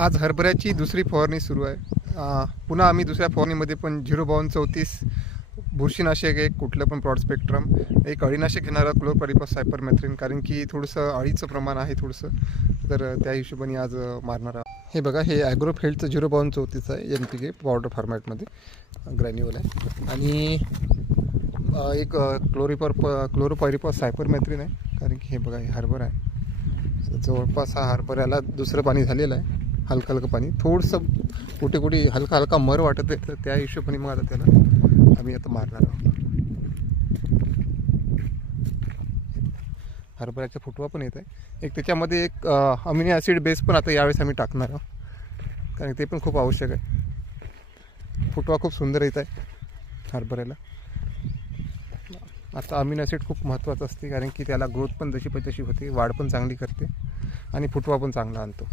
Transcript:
आज हरभऱ्याची दुसरी फवारणी सुरू आहे. पुन्हा आम्ही दुसऱ्या फवारणीमध्ये पण 05234 बुरशीनाशक, एक कुठलं पण ब्रॉड स्पेक्ट्रम, एक अळीनाशक घेणारा क्लोरपायरिफॉस सायपरमेथ्रिन, कारण की थोडंसं अळीचं प्रमाण आहे थोडंसं, तर त्या हिशोबाने आज मारणार आहोत. हे बघा, हे ॲग्रोफेल्डचं 05234 आहे, NPK पावडर फॉर्मॅटमध्ये ग्रॅन्युअल आहे. आणि एक क्लोरोपायरिफॉस सायपरमेथ्रिन आहे, कारण की हे बघा, हे हरभरा आहे. जवळपास हा हरभऱ्याला दुसरं पाणी झालेलं आहे, हलकं हलकं पाणी, थोडंसं कुठे कुठे हलका हलका मर वाटत आहे, तर त्या हिशोबाने मग आता त्याला आम्ही आता मारणार आहोत. हरभऱ्याचा फुटवा पण येत आहे, एक त्याच्यामध्ये एक अमिनो ॲसिड बेस पण आता यावेळेस आम्ही टाकणार आहोत, कारण ते पण खूप आवश्यक आहे. फुटवा खूप सुंदर येत आहे हरभऱ्याला. आता अमिनो ॲसिड खूप महत्त्वाचं असते, कारण की त्याला ग्रोथ पण जशी पाहिजे तशी होते, वाढ पण चांगली करते आणि फुटवा पण चांगला आणतो.